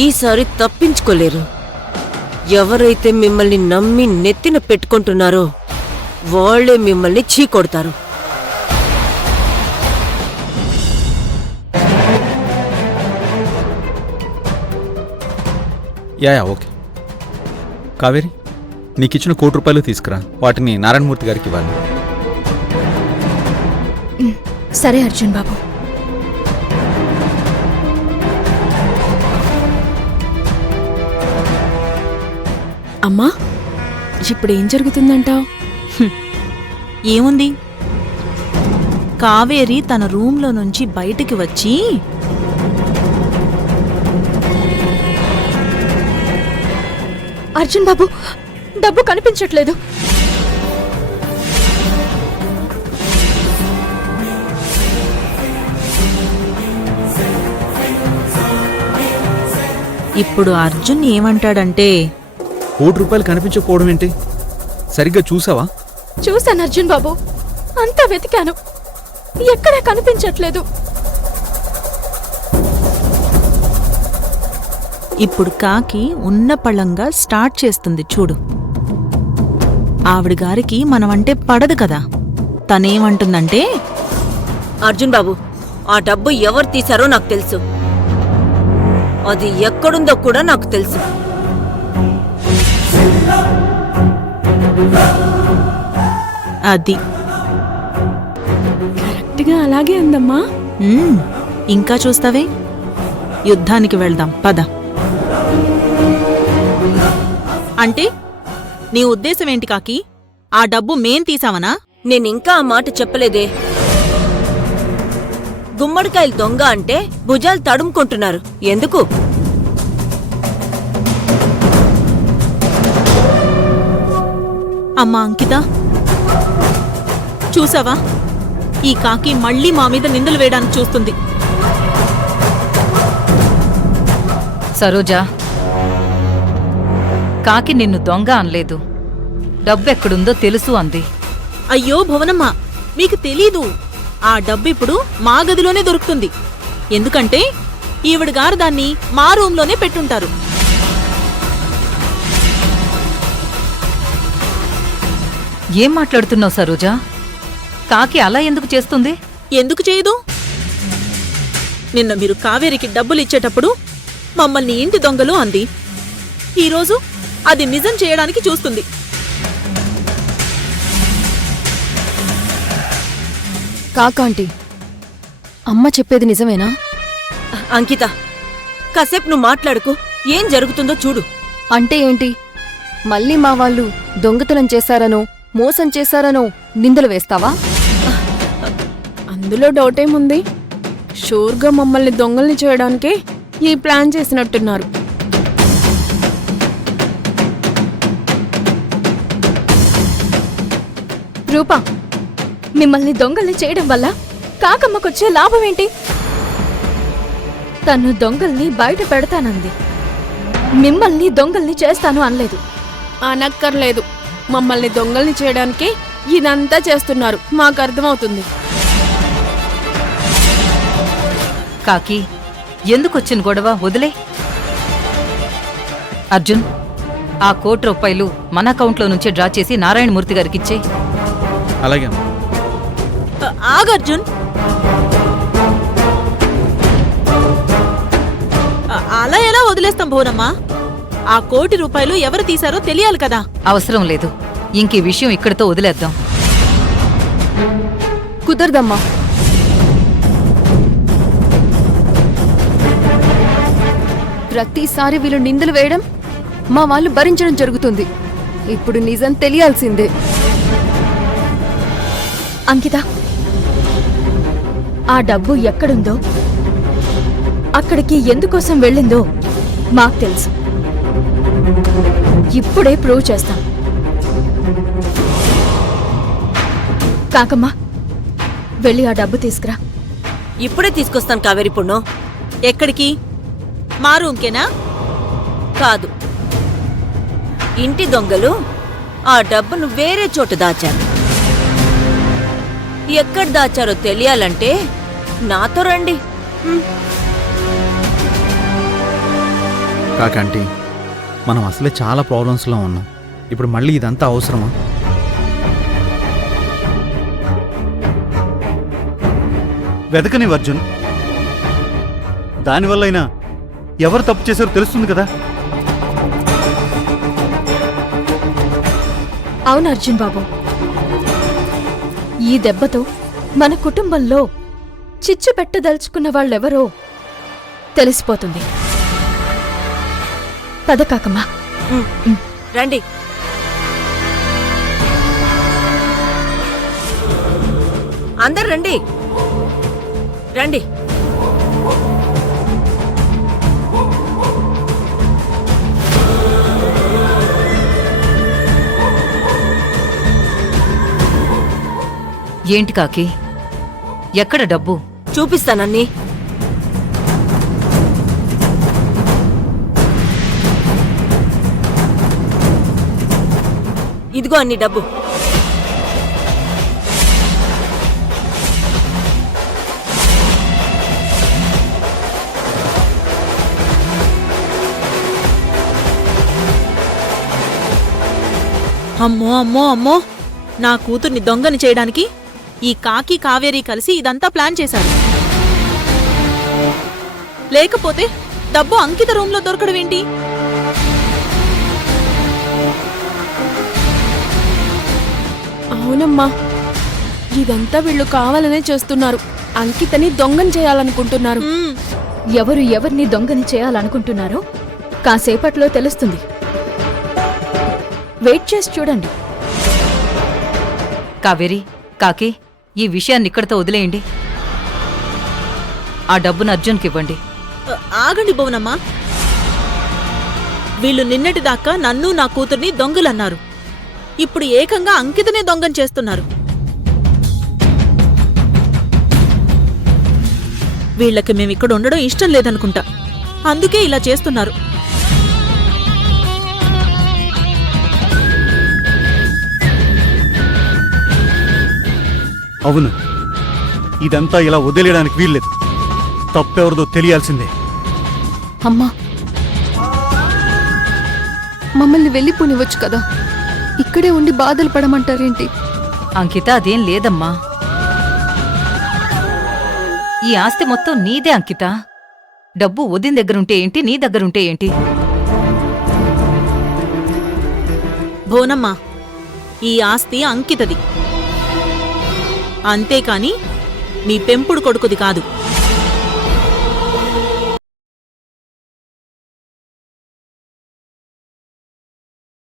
ఈసారి తప్పించుకోలేరు. ఎవరైతే మిమ్మల్ని నమ్మి నెత్తిన పెట్టుకుంటున్నారో వాళ్లే మిమ్మల్ని చీకొడతారు. Yeah okay. కావేరి, నీకిచ్చిన ₹1,00,00,000 తీసుకురా. వాటిని నారాయణమూర్తి గారికి ఇవ్వాలి. సరే అర్జున్ బాబు. అమ్మా, ఇప్పుడేం జరుగుతుందంటావ్? ఏముంది, కావేరి తన రూంలో నుంచి బయటికి వచ్చి అర్జున్ బాబు, డబ్బు కనిపించట్లేదు. ఇప్పుడు అర్జున్ ఏమంటాడంటే, ₹1,00,00,000 కనిపించకపోవడం ఏంటి? సరిగ్గా చూసావా? చూశాను అర్జున్ బాబు, అంతా వెతికాను, ఎక్కడా కనిపించట్లేదు. ఇప్పుడు కాకి ఉన్న పళంగా స్టార్ట్ చేస్తుంది చూడు. ఆవిడ గారికి మనమంటే పడదు కదా. తనేమంటుందంటే, అర్జున్ బాబు, ఆ డబ్బు ఎవరు తీశారో నాకు తెలుసు. అది ఎక్కడుందో కూడా నాకు తెలుసు. అది కరెక్ట్గా అలాగే అందమ్మా. ఇంకా చూస్తావే, యుద్ధానికి వెళ్దాం పద. అంటే నీ ఉద్దేశం ఏంటి కాకి? ఆ డబ్బు మేం తీసావనా? నేనింకా ఆ మాట చెప్పలేదే. గుమ్మడికాయలు దొంగ అంటే భుజాలు తడుముకుంటున్నారు. ఎందుకు? అమ్మా అంకిత, చూసావా, ఈ కాకి మళ్ళీ మా మీద నిందలు వేయడానికి చూస్తుంది. సరోజా, కాకి నిన్ను దొంగ అనలేదు, డబ్బెక్కడుందో తెలుసు అంది. అయ్యో భువనమ్మ, మీకు తెలీదు. ఆ డబ్బు ఇప్పుడు మా గదిలోనే దొరుకుతుంది. ఎందుకంటే ఈవిడగారు దాన్ని మా రూంలోనే పెట్టుంటారు. ఏం మాట్లాడుతున్నావు సరోజా? కాకి అలా ఎందుకు చేస్తుంది? ఎందుకు చేయదు? నిన్న మీరు కావేరికి డబ్బులు ఇచ్చేటప్పుడు మమ్మల్ని ఇంటి దొంగలు అంది. ఈరోజు అది నిజం చేయడానికి చూస్తుంది. కాకాంటీ, అమ్మ చెప్పేది నిజమేనా? అంకిత, కాసేపు నువ్వు మాట్లాడుకో. ఏం జరుగుతుందో చూడు. అంటే ఏంటి? మళ్ళీ మా వాళ్ళు దొంగతనం చేశారనో మోసం చేశారనో నిందలు వేస్తావా? అందులో డౌటేముంది? షూర్గా మమ్మల్ని దొంగల్ని చేయడానికే ఈ ప్లాన్ చేసినట్టున్నారు. రూపా, మిమ్మల్ని దొంగల్ని చేయడం వల్ల కాకమ్మకొచ్చే లాభం ఏంటి? తను దొంగల్ని బయట పెడతానంది, మిమ్మల్ని దొంగల్ని చేస్తాను అనలేదు. అనక్కర్లేదు, మమ్మల్ని దొంగల్ని చేయడానికే ఇదంతా చేస్తున్నారు, మాకు అర్థమవుతుంది. కాకి, ఎందుకొచ్చిన గొడవ వదిలే. అర్జున్, ఆ ₹1,00,00,000 మన అకౌంట్లో నుంచే డ్రా చేసి నారాయణమూర్తి గారికిచ్చే. అలాగే అమ్మా. ఆగర్జున్, అలా ఎలా వదిలేస్తాం భువనమ్మా? ఆ ₹1,00,00,000 ఎవరు తీశారో తెలియాలి కదా. అవసరం లేదు, ఇంక ఈ విషయం ఇక్కడితో వదిలేద్దాం. కుదరదమ్మా. ప్రతిసారి వీళ్ళు నిందలు వేయడం మా వాళ్ళు భరించడం జరుగుతుంది. ఇప్పుడు నిజం తెలియాల్సిందే. అంకిత, ఆ డబ్బు ఎక్కడుందో, అక్కడికి ఎందుకోసం వెళ్ళిందో మాకు తెలుసు. ఇప్పుడే ప్రూవ్ చేస్తాం. కాకమ్మా, వెళ్ళి ఆ డబ్బు తీసుకురా. ఇప్పుడే తీసుకొస్తాను కావేరి పుణ్ణో. ఎక్కడికి? మా రూంకేనా? కాదు, ఇంటి దొంగలు ఆ డబ్బును వేరే చోట దాచారు. ఎక్కడ దాచారో తెలియాలంటే నాతో రండి. కాకంటీ మనం అసలే చాలా ప్రాబ్లమ్స్లో ఉన్నాం. ఇప్పుడు మళ్ళీ ఇదంతా అవసరమా? వెతకని అర్జున్, దానివల్లైనా ఎవరు తప్పు చేశారో తెలుస్తుంది కదా. అవును అర్జున్ బాబు, ఈ దెబ్బతో మన కుటుంబంలో చిచ్చు పెట్టదలుచుకున్న వాళ్ళెవరో తెలిసిపోతుంది. పద కాకమ్మా. రండి. అందరు రండి రండి. ఏంటి కాకి, ఎక్కడ డబ్బు? చూపిస్తానన్నీ. ఇదిగో అన్ని డబ్బు. అమ్మో అమ్మో అమ్మో, నా కూతుర్ని దొంగని చేయడానికి ఈ కాకి కావేరి కలిసి ఇదంతా ప్లాన్ చేశారు. లేకపోతే డబ్బు అంకిత రూంలో దొరకడమేంటి? అవునమ్మా, ఇదంతా వీళ్ళు కావాలనే చేస్తున్నారు. అంకితని దొంగని చేయాలనుకుంటున్నారు. ఎవరు ఎవరిని దొంగని చేయాలనుకుంటున్నారో కాసేపట్లో తెలుస్తుంది. వెయిట్ చేసి చూడండి. కావేరి, కాకి, ఈ విషయాన్ని ఇక్కడితో వదిలేయండి. ఆ డబ్బును అర్జున్కి ఇవ్వండి. ఆగండి భువనమ్మా. వీళ్ళు నిన్నటిదాకా నన్ను నా కూతుర్ని దొంగలన్నారు. ఇప్పుడు ఏకంగా అంకితనే దొంగని చేస్తున్నారు. వీళ్ళకి మేమిక్కడ ఉండడం ఇష్టం లేదనుకుంటా, అందుకే ఇలా చేస్తున్నారు. అవును, ఇదంతా ఇలా వదిలేయడానికి వీల్లేదు. తప్పెవరిదో తెలియాల్సిందే. అమ్మా, మమ్మల్ని వెళ్ళిపోనివచ్చు కదా, ఇక్కడే ఉండి బాధలు పడమంటారేంటి? అంకిత, అదేం లేదమ్మా. ఈ ఆస్తి మొత్తం నీదే అంకిత. డబ్బు వదిన దగ్గరుంటే ఏంటి, నీ దగ్గరుంటే ఏంటి? భువనమ్మా, ఈ ఆస్తి అంకితది, అంతేకాని మీ పెంపుడు కొడుకుది కాదు.